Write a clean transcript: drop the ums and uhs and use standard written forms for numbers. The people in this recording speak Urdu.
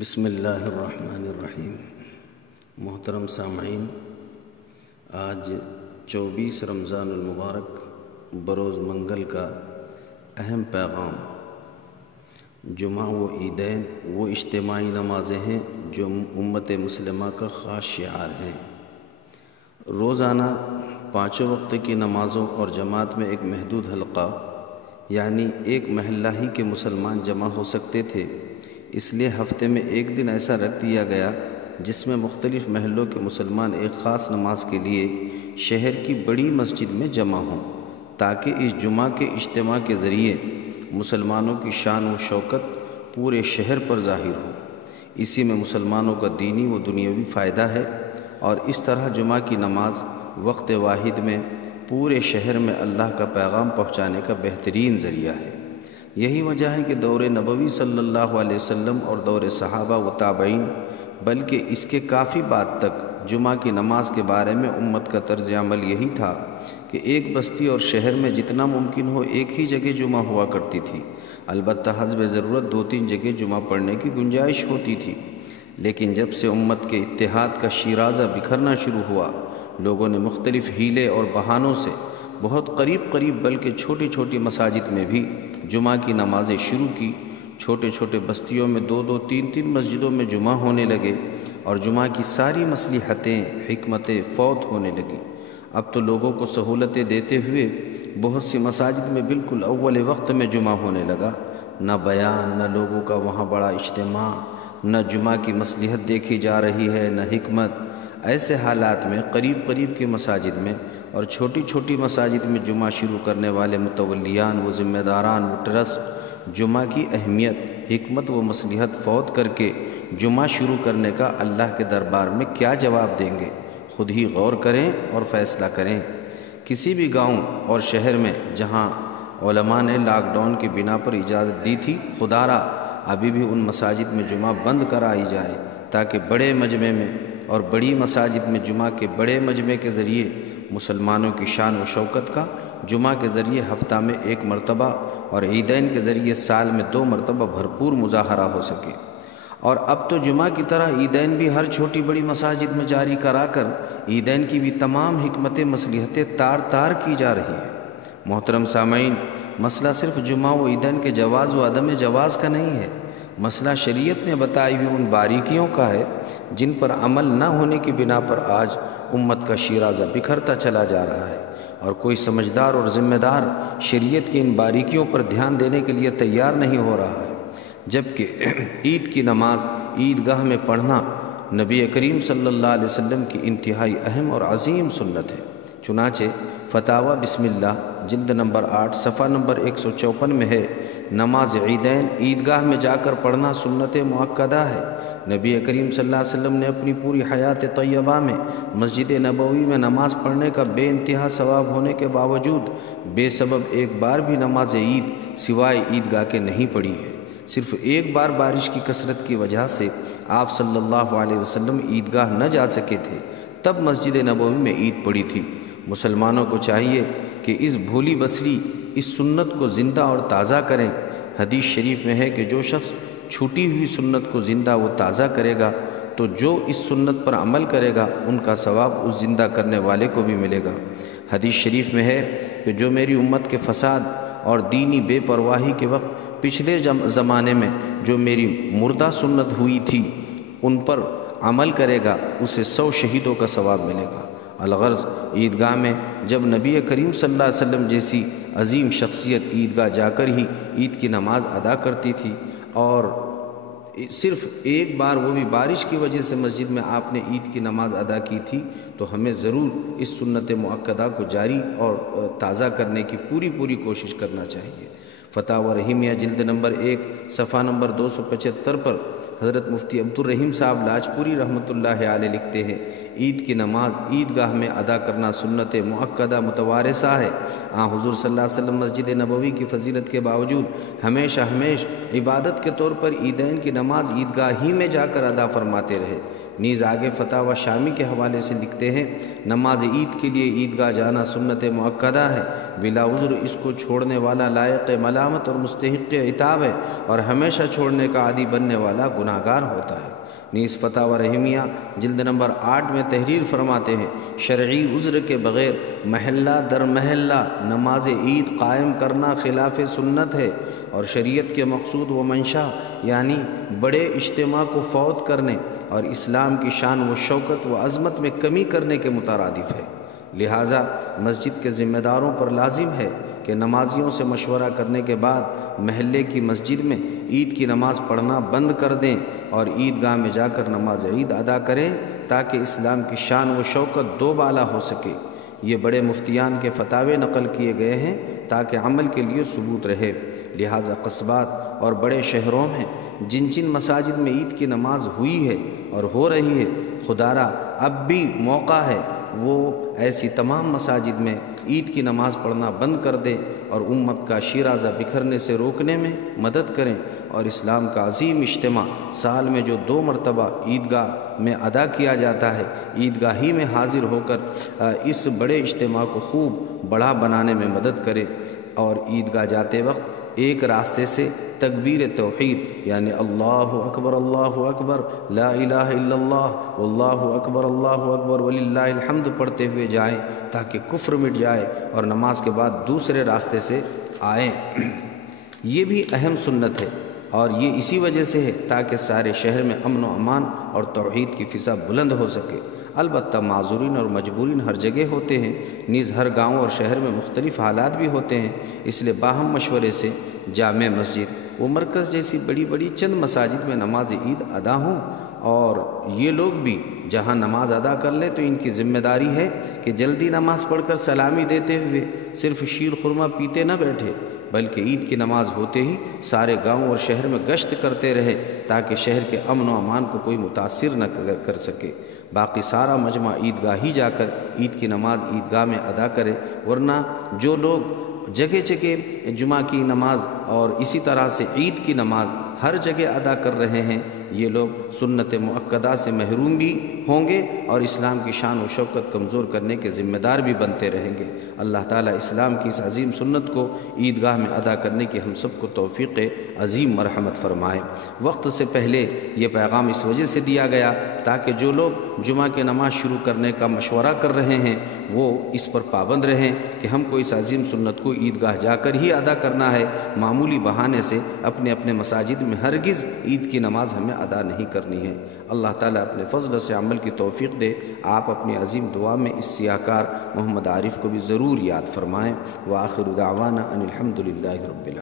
بسم اللہ الرحمن الرحیم۔ محترم سامعین، آج 24 رمضان المبارک بروز منگل کا اہم پیغام جمعہ و عیدین وہ اجتماعی نمازیں ہیں جو امت مسلمہ کا خاص شعار ہیں۔ روزانہ 5 وقت کی نمازوں اور جماعت میں ایک محدود حلقہ یعنی ایک محلہ ہی کے مسلمان جمع ہو سکتے تھے، اس لیے ہفتے میں ایک دن ایسا رکھ دیا گیا جس میں مختلف محلوں کے مسلمان ایک خاص نماز کے لیے شہر کی بڑی مسجد میں جمع ہوں، تاکہ اس جمعہ کے اجتماع کے ذریعے مسلمانوں کی شان و شوکت پورے شہر پر ظاہر ہو۔ اسی میں مسلمانوں کا دینی و دنیاوی فائدہ ہے اور اس طرح جمعہ کی نماز وقت واحد میں پورے شہر میں اللہ کا پیغام پہنچانے کا بہترین ذریعہ ہے۔ یہی وجہ ہے کہ دور نبوی صلی اللہ علیہ وسلم اور دور صحابہ و تابعین بلکہ اس کے کافی بعد تک جمعہ کی نماز کے بارے میں امت کا طرز عمل یہی تھا کہ ایک بستی اور شہر میں جتنا ممکن ہو ایک ہی جگہ جمعہ ہوا کرتی تھی، البتہ حسب ضرورت 2-3 جگہ جمعہ پڑھنے کی گنجائش ہوتی تھی۔ لیکن جب سے امت کے اتحاد کا شیرازہ بکھرنا شروع ہوا، لوگوں نے مختلف حیلے اور بہانوں سے بہت قریب بلکہ چھوٹی مساجد میں بھی جمعہ کی نمازیں شروع کی۔ چھوٹے بستیوں میں 2-2 3-3 مسجدوں میں جمعہ ہونے لگے اور جمعہ کی ساری مصلحتیں حکمتیں فوت ہونے لگیں۔ اب تو لوگوں کو سہولتیں دیتے ہوئے بہت سی مساجد میں بالکل اول وقت میں جمعہ ہونے لگا۔ نہ بیان، نہ لوگوں کا وہاں بڑا اجتماع، نہ جمعہ کی مصلحت دیکھی جا رہی ہے، نہ حکمت۔ ایسے حالات میں قریب کی مساجد میں اور چھوٹی مساجد میں جمعہ شروع کرنے والے متولیان و ذمہ داران و ٹرسٹ جمعہ کی اہمیت، حکمت و مصلحت فوت کر کے جمعہ شروع کرنے کا اللہ کے دربار میں کیا جواب دیں گے؟ خود ہی غور کریں اور فیصلہ کریں۔ کسی بھی گاؤں اور شہر میں جہاں علماء نے لاک ڈاؤن کی بنا پر اجازت دی تھی، خدارا ابھی بھی ان مساجد میں جمعہ بند کرائی جائے تاکہ بڑے مجمع میں اور بڑی مساجد میں جمعہ کے بڑے مجمع کے ذریعے مسلمانوں کی شان و شوکت کا جمعہ کے ذریعے ہفتہ میں 1 مرتبہ اور عیدین کے ذریعے سال میں 2 مرتبہ بھرپور مظاہرہ ہو سکے۔ اور اب تو جمعہ کی طرح عیدین بھی ہر چھوٹی بڑی مساجد میں جاری کرا کر عیدین کی بھی تمام حکمتیں مصلحتیں تار کی جا رہی ہیں۔ محترم سامعین، مسئلہ صرف جمعہ و عیدین کے جواز و عدم جواز کا نہیں ہے، مسئلہ شریعت نے بتائی ہوئی ان باریکیوں کا ہے جن پر عمل نہ ہونے کی بنا پر آج امت کا شیرازہ بکھرتا چلا جا رہا ہے، اور کوئی سمجھدار اور ذمہ دار شریعت کی ان باریکیوں پر دھیان دینے کے لیے تیار نہیں ہو رہا ہے۔ جبکہ عید کی نماز عیدگاہ میں پڑھنا نبی کریم صلی اللہ علیہ وسلم کی انتہائی اہم اور عظیم سنت ہے۔ چنانچہ فتاوی بسم اللہ جلد نمبر 8 صفحہ نمبر 154 میں ہے، نماز عیدین عیدگاہ میں جا کر پڑھنا سنت مؤکدہ ہے۔ نبی کریم صلی اللہ علیہ وسلم نے اپنی پوری حیات طیبہ میں مسجد نبوی میں نماز پڑھنے کا بے انتہا ثواب ہونے کے باوجود بے سبب ایک بار بھی نماز عید سوائے عیدگاہ کے نہیں پڑھی ہے۔ صرف ایک بار بارش کی کثرت کی وجہ سے آپ صلی اللہ علیہ وسلم عیدگاہ نہ جا سکے تھے، تب مسجد نبوی میں عید پڑھی تھی۔ مسلمانوں کو چاہیے کہ اس بھولی بسری اس سنت کو زندہ اور تازہ کریں۔ حدیث شریف میں ہے کہ جو شخص چھوٹی ہوئی سنت کو زندہ و تازہ کرے گا تو جو اس سنت پر عمل کرے گا ان کا ثواب اس زندہ کرنے والے کو بھی ملے گا۔ حدیث شریف میں ہے کہ جو میری امت کے فساد اور دینی بے پرواہی کے وقت پچھلے زمانے میں جو میری مردہ سنت ہوئی تھی ان پر عمل کرے گا اسے 100 شہیدوں کا ثواب ملے گا۔ الغرض عیدگاہ میں جب نبی کریم صلی اللہ علیہ وسلم جیسی عظیم شخصیت عیدگاہ جا کر ہی عید کی نماز ادا کرتی تھی، اور صرف ایک بار وہ بھی بارش کی وجہ سے مسجد میں آپ نے عید کی نماز ادا کی تھی، تو ہمیں ضرور اس سنت مؤکدہ کو جاری اور تازہ کرنے کی پوری کوشش کرنا چاہیے۔ فتاوی رحیمیہ جلد نمبر 1 صفحہ نمبر 275 پر حضرت مفتی عبدالرحیم صاحب لاجپوری رحمۃ اللہ علیہ لکھتے ہیں، عید کی نماز عیدگاہ میں ادا کرنا سنت مؤکدہ متوارثہ ہے۔ حضور صلی اللہ علیہ وسلم مسجد نبوی کی فضیلت کے باوجود ہمیشہ عبادت کے طور پر عیدین کی نماز عیدگاہ ہی میں جا کر ادا فرماتے رہے۔ نیز آگے فتاوی شامی کے حوالے سے لکھتے ہیں، نماز عید کے لیے عیدگاہ جانا سنت مؤکدہ ہے، بلا عذر اس کو چھوڑنے والا لائق ملامت اور مستحق عتاب ہے، اور ہمیشہ چھوڑنے کا عادی بننے والا گناہ گناہگار ہوتا ہے۔ نیز فتاوی رحیمیہ جلد نمبر 8 میں تحریر فرماتے ہیں، شرعی عذر کے بغیر محلہ در محلہ نماز عید قائم کرنا خلاف سنت ہے اور شریعت کے مقصود و منشا یعنی بڑے اجتماع کو فوت کرنے اور اسلام کی شان و شوکت و عظمت میں کمی کرنے کے مترادف ہے۔ لہٰذا مسجد کے ذمہ داروں پر لازم ہے کہ نمازیوں سے مشورہ کرنے کے بعد محلے کی مسجد میں عید کی نماز پڑھنا بند کر دیں اور عیدگاہ میں جا کر نماز عید ادا کریں تاکہ اسلام کی شان و شوکت دوبالا ہو سکے۔ یہ بڑے مفتیان کے فتاوے نقل کیے گئے ہیں تاکہ عمل کے لیے ثبوت رہے۔ لہٰذا قصبات اور بڑے شہروں میں جن جن مساجد میں عید کی نماز ہوئی ہے اور ہو رہی ہے، خدارا اب بھی موقع ہے وہ ایسی تمام مساجد میں عید کی نماز پڑھنا بند کر دیں اور امت کا شیرازہ بکھرنے سے روکنے میں مدد کریں، اور اسلام کا عظیم اجتماع سال میں جو 2 مرتبہ عیدگاہ میں ادا کیا جاتا ہے، عیدگاہ ہی میں حاضر ہو کر اس بڑے اجتماع کو خوب بڑا بنانے میں مدد کرے، اور عیدگاہ جاتے وقت ایک راستے سے تکبیر توحید یعنی اللہ اکبر لا الہ الا اللہ واللہ اکبر وللہ الحمد پڑھتے ہوئے جائیں تاکہ کفر مٹ جائے اور نماز کے بعد دوسرے راستے سے آئیں۔ یہ بھی اہم سنت ہے اور یہ اسی وجہ سے ہے تاکہ سارے شہر میں امن و امان اور توحید کی فضا بلند ہو سکے۔ البتہ معذورین اور مجبورین ہر جگہ ہوتے ہیں، نیز ہر گاؤں اور شہر میں مختلف حالات بھی ہوتے ہیں، اس لیے باہم مشورے سے جامع مسجد و مرکز جیسی بڑی بڑی چند مساجد میں نماز عید ادا ہوں، اور یہ لوگ بھی جہاں نماز ادا کر لیں تو ان کی ذمہ داری ہے کہ جلدی نماز پڑھ کر سلامی دیتے ہوئے صرف شیر خرما پیتے نہ بیٹھے، بلکہ عید کی نماز ہوتے ہی سارے گاؤں اور شہر میں گشت کرتے رہے تاکہ شہر کے امن و امان کو کوئی متاثر نہ کر سکے۔ باقی سارا مجمع عیدگاہ ہی جا کر عید کی نماز عیدگاہ میں ادا کرے، ورنہ جو لوگ جگہ جگہ جمعہ کی نماز اور اسی طرح سے عید کی نماز ہر جگہ ادا کر رہے ہیں، یہ لوگ سنت مؤکدہ سے محروم بھی ہوں گے اور اسلام کی شان و شوکت کمزور کرنے کے ذمہ دار بھی بنتے رہیں گے۔ اللہ تعالیٰ اسلام کی اس عظیم سنت کو عیدگاہ میں ادا کرنے کی ہم سب کو توفیق عظیم مرحمت فرمائے۔ وقت سے پہلے یہ پیغام اس وجہ سے دیا گیا تاکہ جو لوگ جمعہ کی نماز شروع کرنے کا مشورہ کر رہے ہیں وہ اس پر پابند رہیں کہ ہم کو اس عظیم سنت کو عیدگاہ جا کر ہی ادا کرنا ہے، معمولی بہانے سے اپنے اپنے مساجد میں ہرگز عید کی نماز ہمیں ادا نہیں کرنی ہے۔ اللہ تعالیٰ اپنے فضل سے عمل کی توفیق دے۔ آپ اپنی عظیم دعا میں اس سیاہکار محمد عارف کو بھی ضرور یاد فرمائیں۔ وآخر دعوانا ان الحمد للہ رب العالمین۔